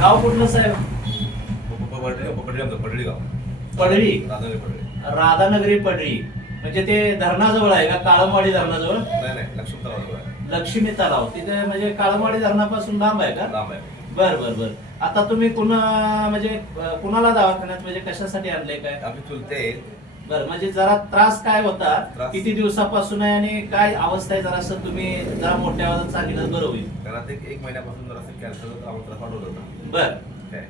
गाव कुठलं साहेब? पडळी गाव. पडळी. राधानगरी पडळी. राधानगरी पडळी म्हणजे ते धरणाजवळ आहे का? काळमवाडी धरणाजवळ? नाही लक्ष्मी तलाव आहे. लक्ष्मी तलाव तिथे म्हणजे काळमवाडी धरणापासून लांब आहे का? लांब आहे. बर बर बर. आता तुम्ही म्हणजे कुणाला दवाखान्यात म्हणजे कशासाठी आणलंय काय? आम्ही चुलते. बर म्हणजे जरा त्रास काय होता? त्रास? किती दिवसापासून आहे आणि काय अवस्था आहे? जरा तुम्ही जरा मोठ्या आवाजात सांगितलं बरं होईल. घरात एक महिन्यापासून जरा कॅन्सर आम्हाला त्रास वाढवत होता. बर. काय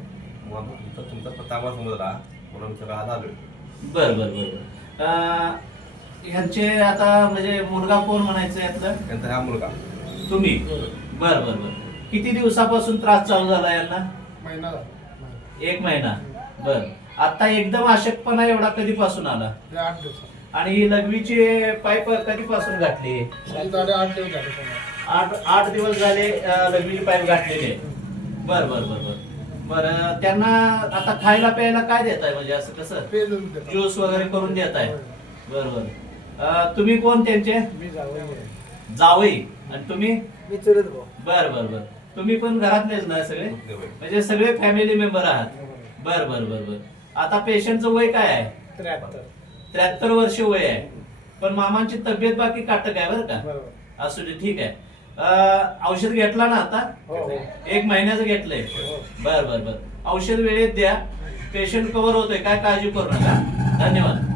मग तुमचा पत्ता आम्हाला समजला म्हणून मी आज आलोय. बर बर बर. ह्यांचे आता म्हणजे मुलगा कोण म्हणायचं यातलं? त्यांचा हा मुलगा. तुम्ही? बर बर बर. किती दिवसापासून त्रास चालू झाला यांना? महिना. 1 महिना. बर. आता एकदम अशक्तपणा एवढा कधीपासून आला? 8 दिवस. आणि ही लघवीची पाईप कधीपासून घातली? 8 दिवस झाले. 8 दिवस झाले लघवीची पाईप घातलेली. बर बर बर बर. बर त्यांना आता खायला प्यायला काय देताय म्हणजे असं कसं? ज्यूस वगैरे करून देताय? बर बर. तुम्ही कोण त्यांचे? मी जावई. जावई. आणि तुम्ही? मी चुलत भाऊ. बर बर बर. तुम्ही पण घरातलेच ना सगळे? म्हणजे सगळे फॅमिली मेंबर आहात? बर बर बर बर. आता पेशंटचं वय काय आहे? 73 वर्ष वय आहे. पण मामांची तब्येत बाकी काटक आहे बरं का? असू दे ठीक आहे. औषध घेतला ना आता? 1 महिन्याचं घेतलंय? बर बर बर. औषध वेळेत द्या. पेशंट कव्हर होतोय काय काळजी करू नका. धन्यवाद.